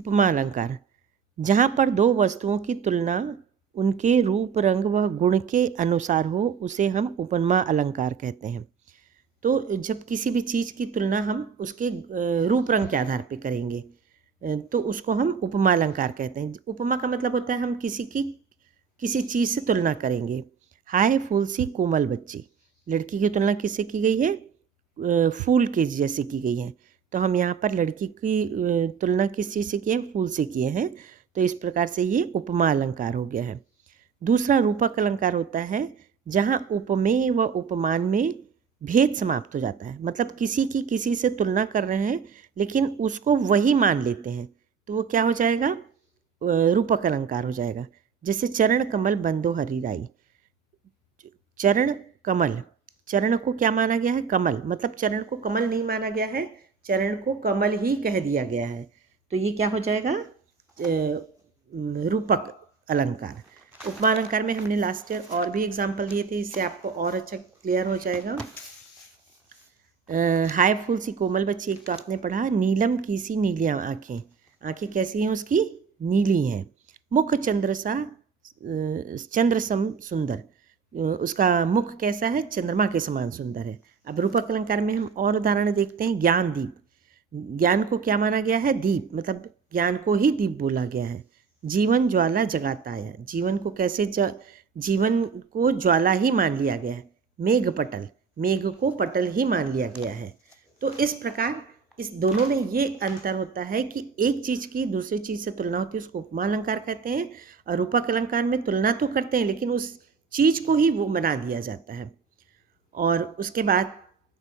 उपमा अलंकार, जहाँ पर दो वस्तुओं की तुलना उनके रूप, रंग व गुण के अनुसार हो, उसे हम उपमा अलंकार कहते हैं। तो जब किसी भी चीज़ की तुलना हम उसके रूप रंग के आधार पे करेंगे, तो उसको हम उपमा अलंकार कहते हैं। उपमा का मतलब होता है हम किसी चीज़ से तुलना करेंगे। हाय फूल सी कोमल बच्ची, लड़की की तुलना किससे की गई है? फूल के जैसे की गई है। तो हम यहाँ पर लड़की की तुलना किस चीज़ से किए हैं? फूल से किए हैं। तो इस प्रकार से ये उपमा अलंकार हो गया है। दूसरा रूपक अलंकार होता है, जहाँ उपमेय व उपमान में भेद समाप्त हो जाता है। मतलब किसी की किसी से तुलना कर रहे हैं, लेकिन उसको वही मान लेते हैं, तो वो क्या हो जाएगा? रूपक अलंकार हो जाएगा। जैसे चरण कमल बंदो हरि राई। चरण कमल, चरण को क्या माना गया है? कमल। मतलब चरण को कमल नहीं माना गया है, चरण को कमल ही कह दिया गया है। तो ये क्या हो जाएगा? रूपक अलंकार। उपमा अलंकार में हमने लास्ट ईयर और भी एग्जाम्पल दिए थे, इससे आपको और अच्छा क्लियर हो जाएगा। हाय फूल सी कोमल बच्ची, एक तो आपने पढ़ा। नीलम की सी नीली आँखें, आँखें कैसी हैं उसकी? नीली हैं। मुख चंद्र सम सुंदर, उसका मुख कैसा है? चंद्रमा के समान सुंदर है। अब रूपक अलंकार में हम और उदाहरण देखते हैं। ज्ञान दीप, ज्ञान को क्या माना गया है? दीप। मतलब ज्ञान को ही दीप बोला गया है। जीवन ज्वाला जगाता है, जीवन को जीवन को ज्वाला ही मान लिया गया है। मेघ पटल, मेघ को पटल ही मान लिया गया है। तो इस प्रकार इस दोनों में ये अंतर होता है कि एक चीज़ की दूसरी चीज़ से तुलना होती है, उसको उपमा अलंकार कहते हैं। और रूपक अलंकार में तुलना तो करते हैं, लेकिन उस चीज़ को ही वो बना दिया जाता है। और उसके बाद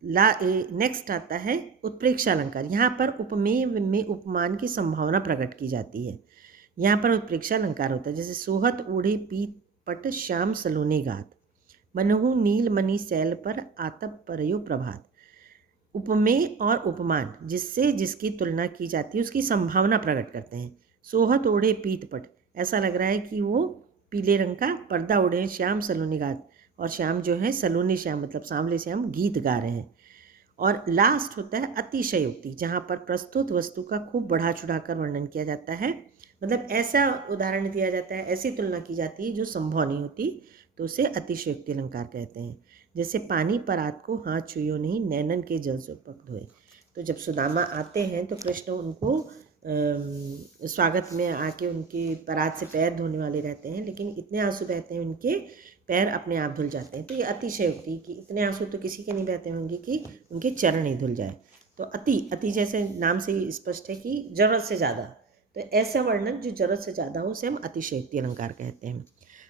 नेक्स्ट आता है उत्प्रेक्षा अलंकार। यहाँ पर उपमेय में उपमान की संभावना प्रकट की जाती है। यहाँ पर उत्प्रेक्षा अलंकार होता है। जैसे सोहत ओढ़े पीत पट श्याम सलोने गात, मनहु नील मणि सैल पर आतप परयो प्रभात। उपमेय और उपमान, जिससे जिसकी तुलना की जाती है उसकी संभावना प्रकट करते हैं। सोहत ओढ़े पीत पट, ऐसा लग रहा है कि वो पीले रंग का पर्दा ओढ़े हैं। श्याम सलोनी गात, और श्याम जो है सलोनी श्याम मतलब सांवले श्याम गीत गा रहे हैं। और लास्ट होता है अतिशयोक्ति, जहाँ पर प्रस्तुत वस्तु का खूब बढ़ा चढ़ाकर वर्णन किया जाता है। मतलब ऐसा उदाहरण दिया जाता है, ऐसी तुलना की जाती है जो संभव नहीं होती, तो उसे अतिशयोक्ति अलंकार कहते हैं। जैसे पानी परात को हाथ छुइयो नहीं, नैनन के जल से पग धोए। तो जब सुदामा आते हैं तो कृष्ण उनको स्वागत में आके उनके परात से पैर धोने वाले रहते हैं, लेकिन इतने आंसू बहते हैं उनके पैर अपने आप धुल जाते हैं। तो ये अतिशयोक्ति कि इतने आंसू तो किसी के नहीं बहते होंगे कि उनके चरण ही धुल जाए। तो अति जैसे नाम से ही स्पष्ट है कि जरूरत से ज़्यादा, तो ऐसा वर्णन जो जरूरत से ज़्यादा हो उसे हम अतिशयोक्ति अलंकार कहते हैं।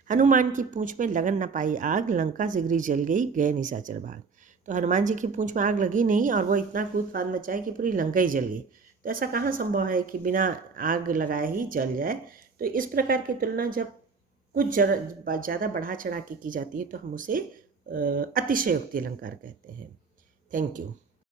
हनुमान की पूंछ में लगन न पाई आग, लंका सिगरी जल गई गए निशाचर भाग। तो हनुमान जी की पूंछ में आग लगी नहीं और वो इतना कूद फाद मचाए कि पूरी लंका ही जल गई। तो ऐसा कहाँ संभव है कि बिना आग लगाए ही जल जाए? तो इस प्रकार की तुलना जब कुछ ज़्यादा बढ़ा चढ़ा के की जाती है तो हम उसे अतिशयोक्ति अलंकार कहते हैं। Thank you.